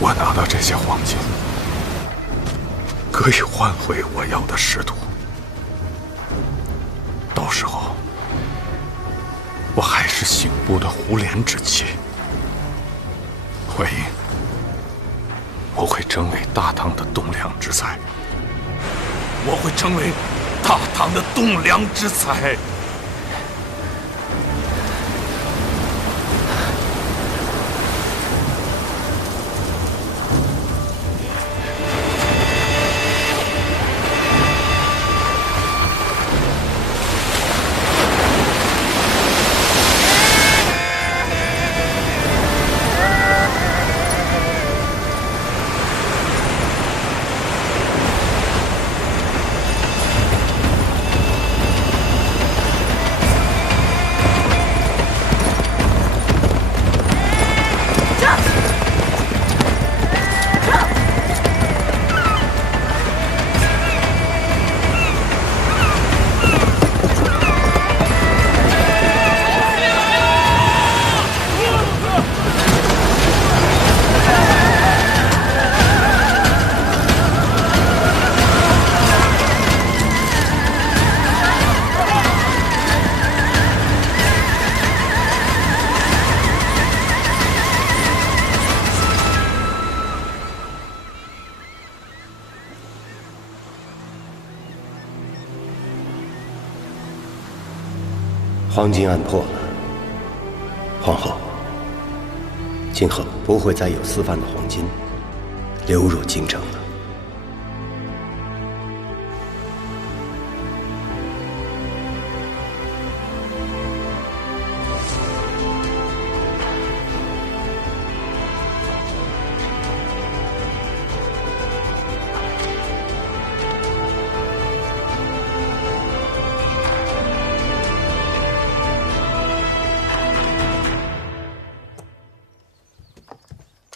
我拿到这些黄金，可以换回我要的师徒。到时候，我还是刑部的胡连之妻。慧英，我会成为大唐的栋梁之才。我会成为大唐的栋梁之才。黄金案破了，皇后，今后不会再有私贩的黄金流入京城了。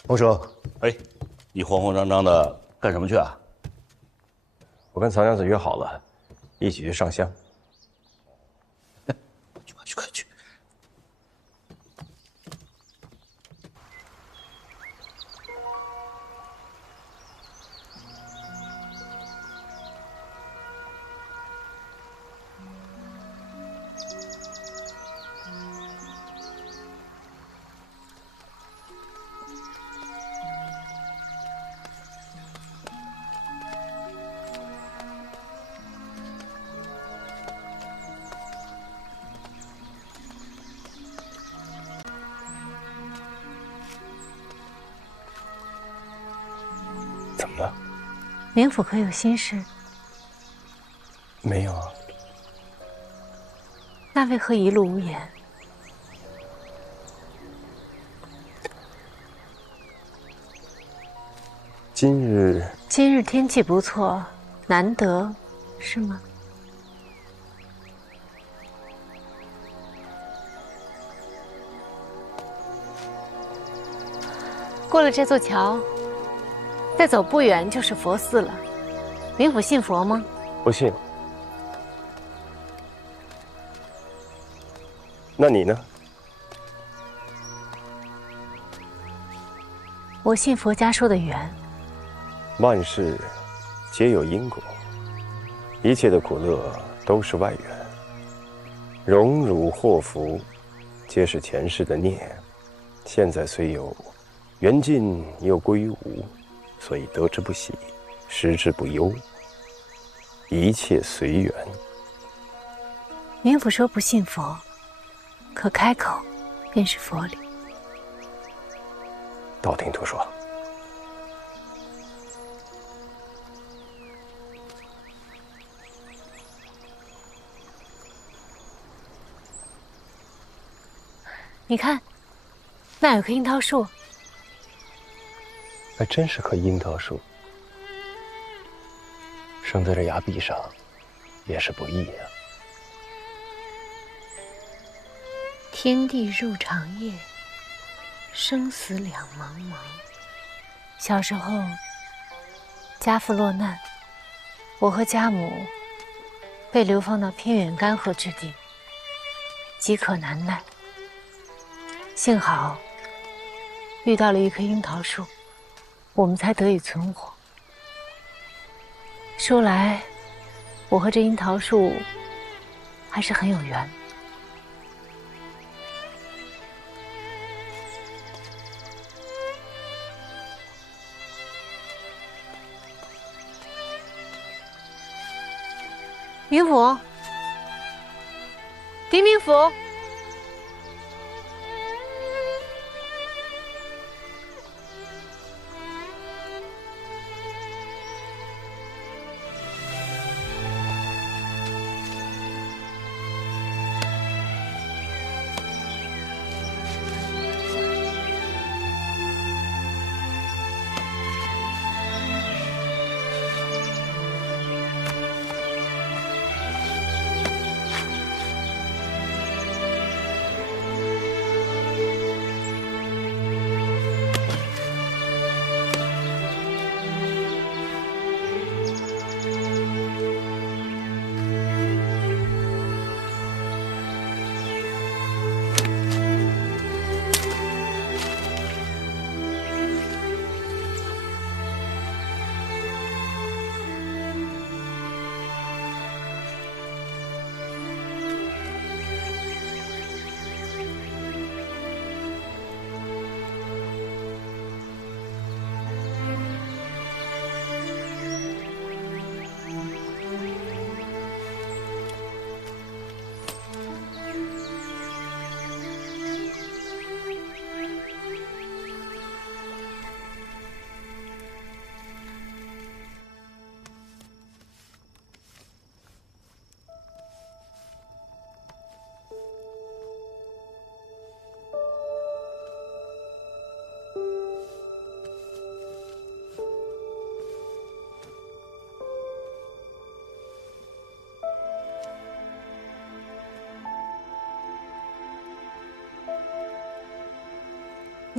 洪叔，哎，你慌慌张张的干什么去啊？我跟曹娘子约好了，一起去上香。快去！怎么了？冥府可有心事？没有啊。那为何一路无言？今日天气不错，难得，是吗？过了这座桥，再走不远就是佛寺了。冥府信佛吗？不信。那你呢？我信佛家说的缘。万事皆有因果，一切的苦乐都是外缘。荣辱祸福，皆是前世的孽。现在虽有，缘尽又归无，所以得之不喜，失之不忧。一切随缘。冥府说不信佛，可开口便是佛理。道听途说。你看，那有棵樱桃树。还真是棵樱桃树，生在这崖壁上，也是不易啊。天地入长夜，生死两茫茫。小时候，家父落难，我和家母被流放到偏远干涸之地，饥渴难耐。幸好遇到了一棵樱桃树，我们才得以存活。说来，我和这樱桃树还是很有缘。冥府，狄冥府。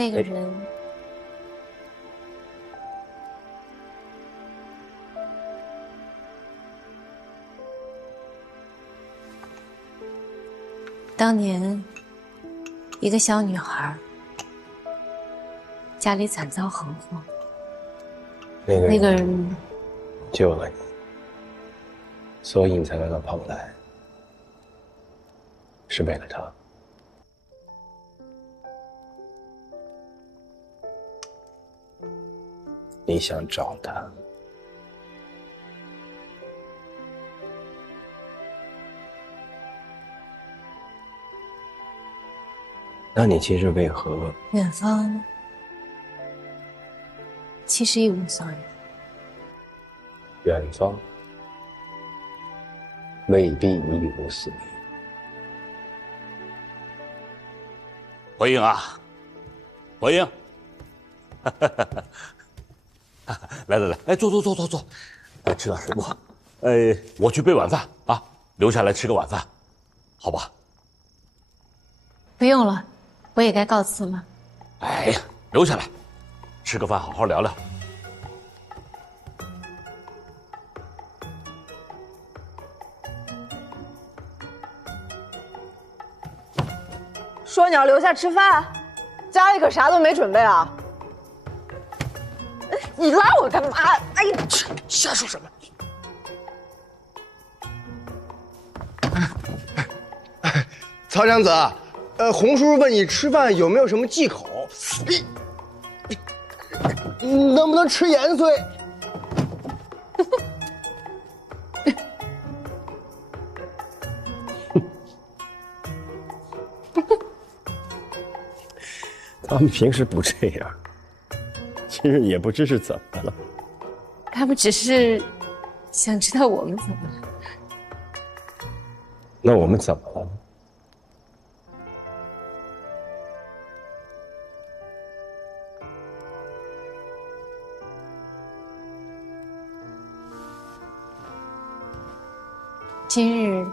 那个人，当年一个小女孩，家里惨遭横祸，那个人救了你，所以你才来到蓬莱，是为了他。你想找他，那你今日为何？远方其实一无所有。远方未必一无所有。回应啊，回应！来来来，哎，坐，来吃点水果。我去备晚饭啊，留下来吃个晚饭，好吧？不用了，我也该告辞了。哎呀，留下来，吃个饭，好好聊聊。说你要留下吃饭，家里可啥都没准备啊！你拉我干嘛？哎呀，瞎说什么？曹娘子，洪叔叔问你吃饭有没有什么忌口？你能不能吃盐碎？他们平时不这样，今日也不知是怎么了。他们只是想知道我们怎么了。那我们怎么了？今日，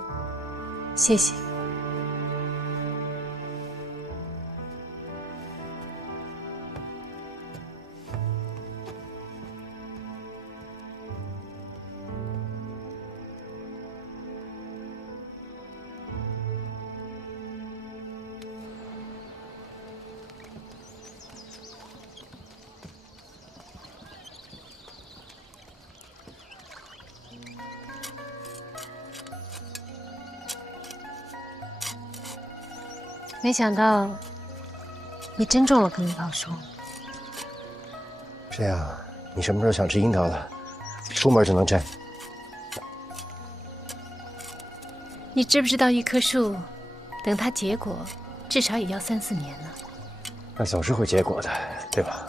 谢谢。没想到，你真中了跟老叔。这样，你什么时候想吃樱桃了？出门就能摘。你知不知道一棵树，等它结果，至少也要3、4年呢？那总是会结果的，对吧？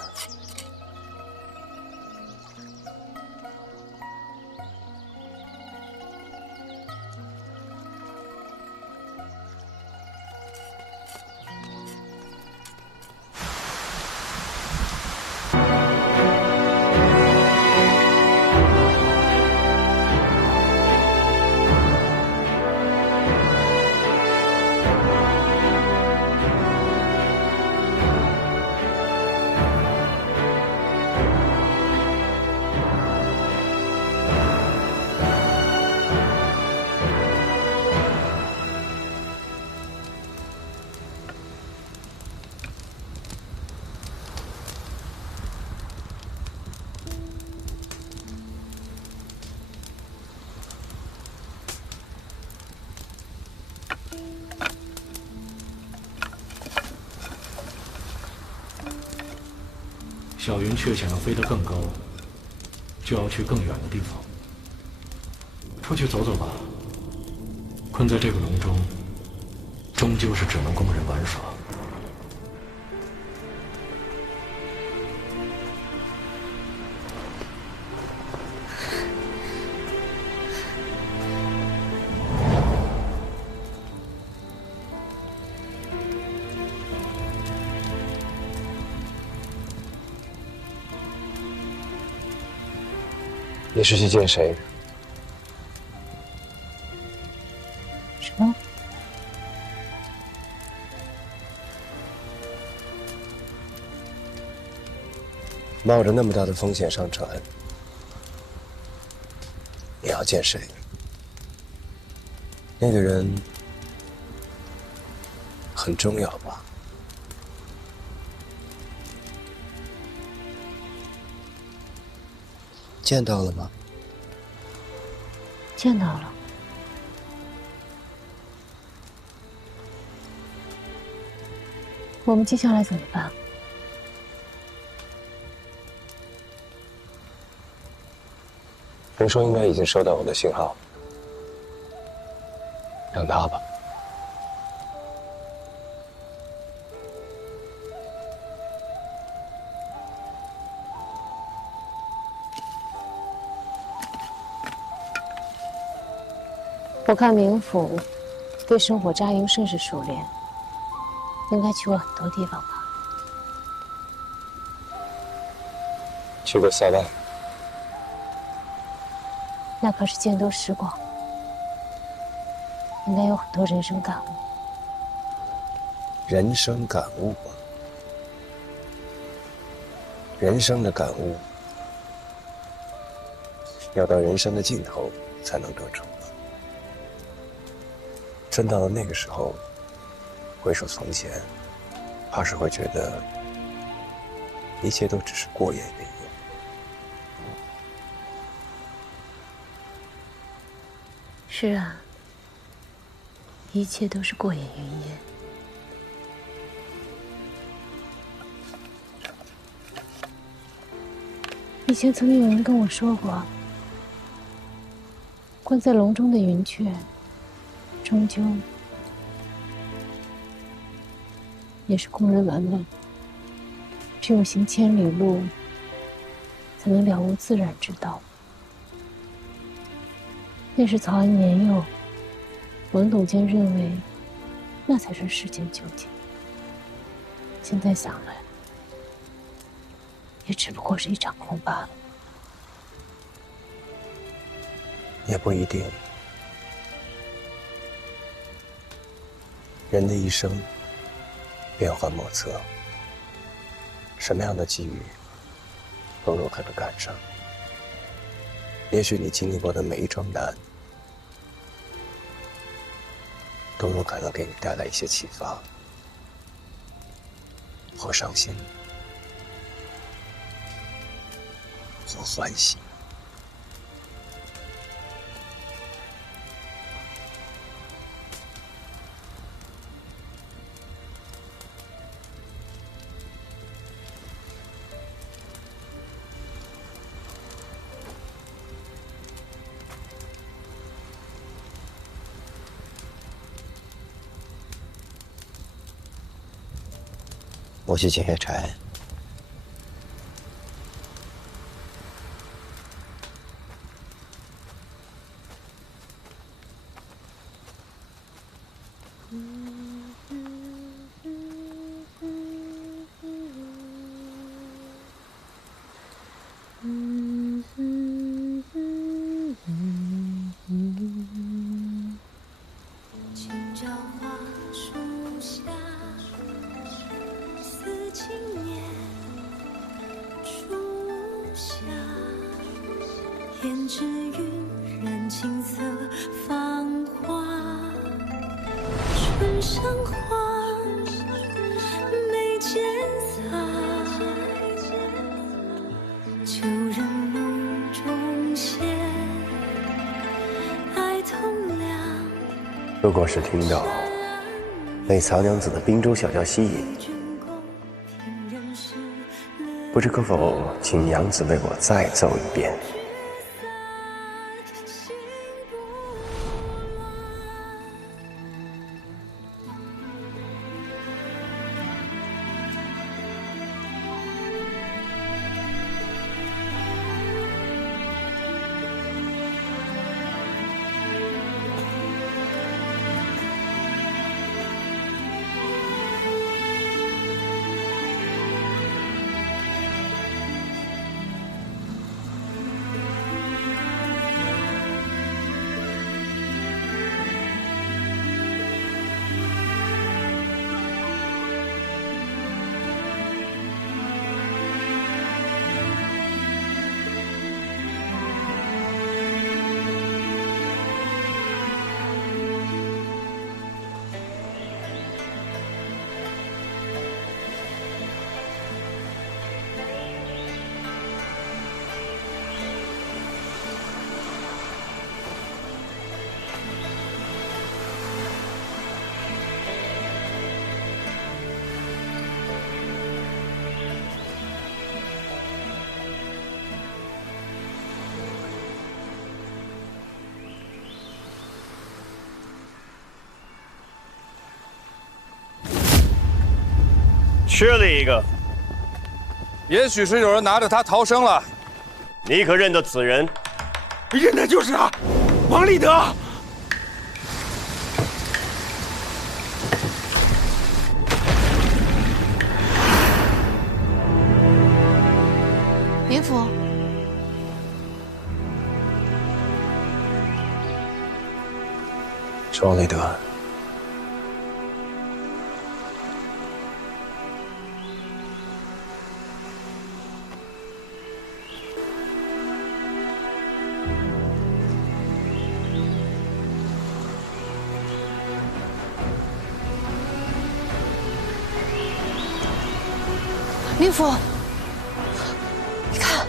小云雀想要飞得更高，就要去更远的地方。出去走走吧。困在这个笼中，终究是只能供人玩耍。你是去见谁？什么？冒着那么大的风险上船，你要见谁？那个人很重要吧？见到了吗？见到了。我们接下来怎么办？林叔应该已经收到我的信号，让他吧。我看冥府对生火扎营甚是熟练，应该去过很多地方吧？去过塞外，那可是见多识广，应该有很多人生感悟。人生感悟吧。人生的感悟，要到人生的尽头才能得出。真到了那个时候，回首从前，怕是会觉得一切都只是过眼云烟。是啊，一切都是过眼云烟。以前曾经有人跟我说过，关在笼中的云雀，终究也是供人玩乐。只有行千里路，才能了悟自然之道。那时曹安年幼，懵懂间认为那才是世间究竟。现在想来，也只不过是一场空罢了。也不一定。人的一生变幻莫测，什么样的机遇都有可能赶上。也许你经历过的每一桩难，都有可能给你带来一些启发，或伤心，或欢喜。我去捡些柴。胭脂晕染青色芳华，唇上花，眉间洒，旧人梦中现，爱同凉。如果是听到被曹娘子的滨州小调吸引，不知可否请娘子为我再奏一遍？吃了一个。也许是有人拿着它逃生了。你可认得此人？认得就是他，王立德。林甫，是王立德。林甫，你看，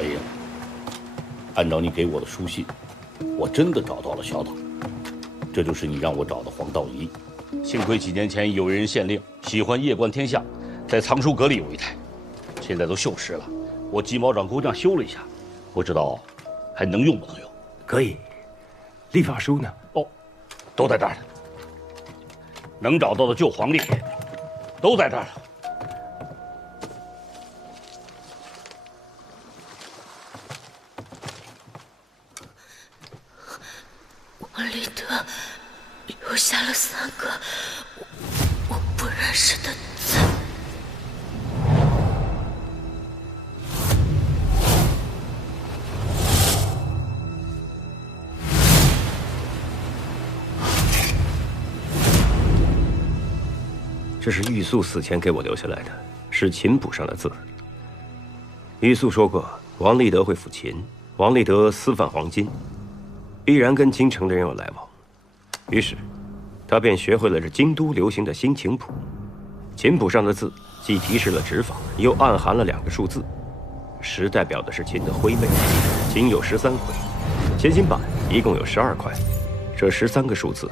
哎呀，按照你给我的书信，我真的找到了小岛，这就是你让我找的黄道仪。幸亏几年前有人县令喜欢夜观天象，在藏书阁里有一台，现在都锈蚀了，我鸡毛长工匠修了一下，不知道还能用不能用？可以。历法书呢？哦，都在这儿呢。能找到的旧黄历都在这儿了。王立德留下了3个我不认识的字。这是玉素死前给我留下来的，是琴谱上的字。玉素说过，王立德会抚琴，王立德私贩黄金，必然跟京城的人有来往。于是，他便学会了这京都流行的新琴谱。琴谱上的字既提示了指法，又暗含了2个数字。10代表的是琴的徽位，琴有13徽，千心板一共有12块，这13个数字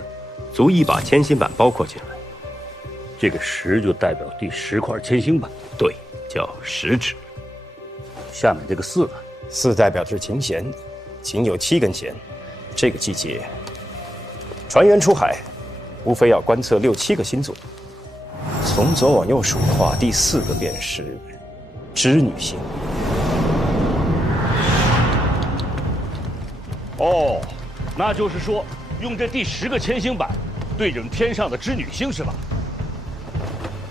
足以把千心板包括进来。这个10就代表第10块千星板，对，叫10指。下面这个4呢？4代表的是琴弦，琴有7根弦。这个季节，船员出海，无非要观测6、7个星座。从左往右数的话，第4个便是织女星。哦，那就是说，用这第10个千星板对准天上的织女星是吧？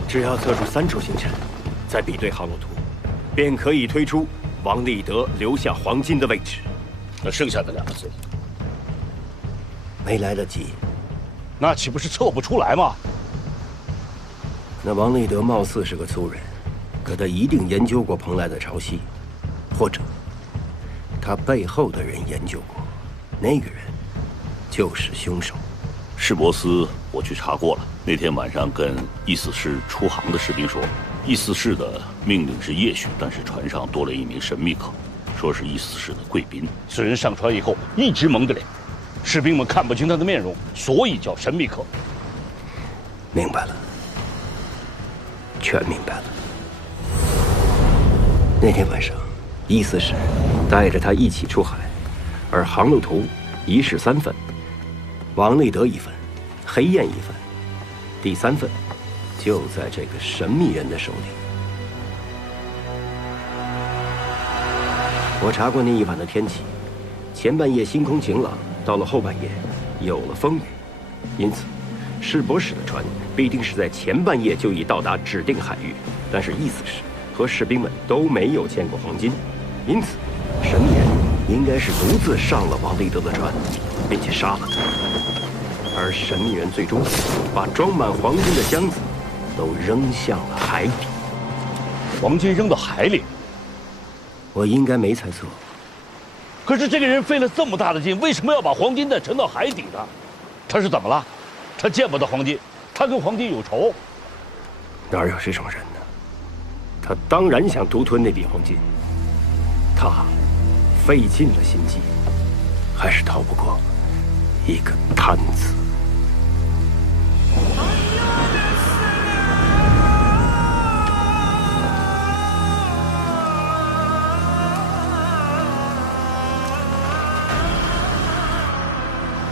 只要测出3处星辰，再比对航路图，便可以推出王立德留下黄金的位置。那剩下的2个字，没来得及。那岂不是测不出来吗？那王立德貌似是个粗人，可他一定研究过蓬莱的潮汐，或者他背后的人研究过，那个人就是凶手。市舶司我去查过了，那天晚上跟意思是出航的士兵说，意思是的命令是夜巡，但是船上多了一名神秘客，说是意思是的贵宾。此人上船以后一直蒙着脸，士兵们看不清他的面容，所以叫神秘客。明白了，全明白了。那天晚上，意思是带着他一起出海，而航路图一式3份，王立德1份，黑雁1份，第3份就在这个神秘人的手里。我查过那一晚的天气，前半夜星空晴朗，到了后半夜有了风雨，因此市舶使的船必定是在前半夜就已到达指定海域，但是意思是和士兵们都没有见过黄金，因此神秘人应该是独自上了王立德的船，并且杀了他。而神秘人最终把装满黄金的箱子都扔向了海底。黄金扔到海里？我应该没猜错。可是这个人费了这么大的劲，为什么要把黄金再沉到海底呢？他是怎么了？他见不得黄金，他跟黄金有仇？哪有这种人呢？他当然想独吞那笔黄金。他费尽了心机，还是逃不过一个贪字。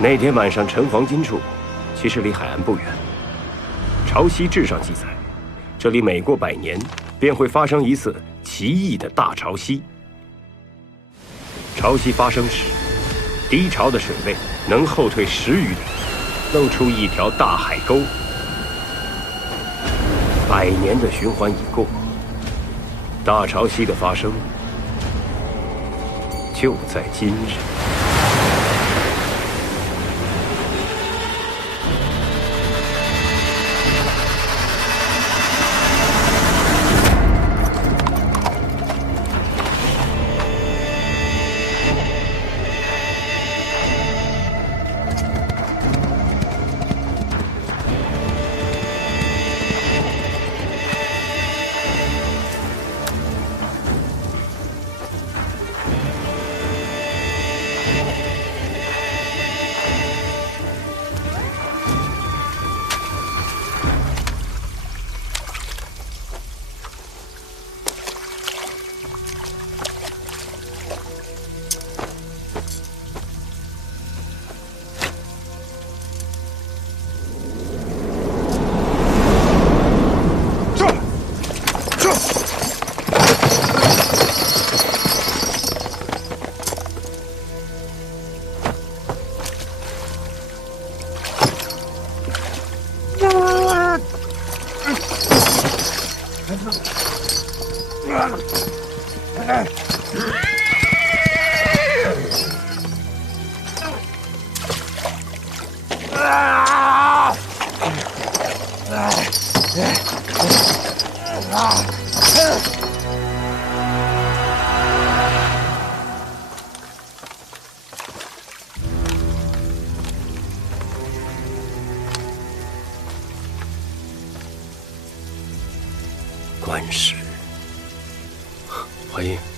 那天晚上沉黄金处，其实离海岸不远。《潮汐志》上记载，这里每过100年，便会发生一次奇异的大潮汐。潮汐发生时，低潮的水位能后退10余里，露出一条大海沟。100年的循环已过，大潮汐的发生就在今日。观世，欢迎。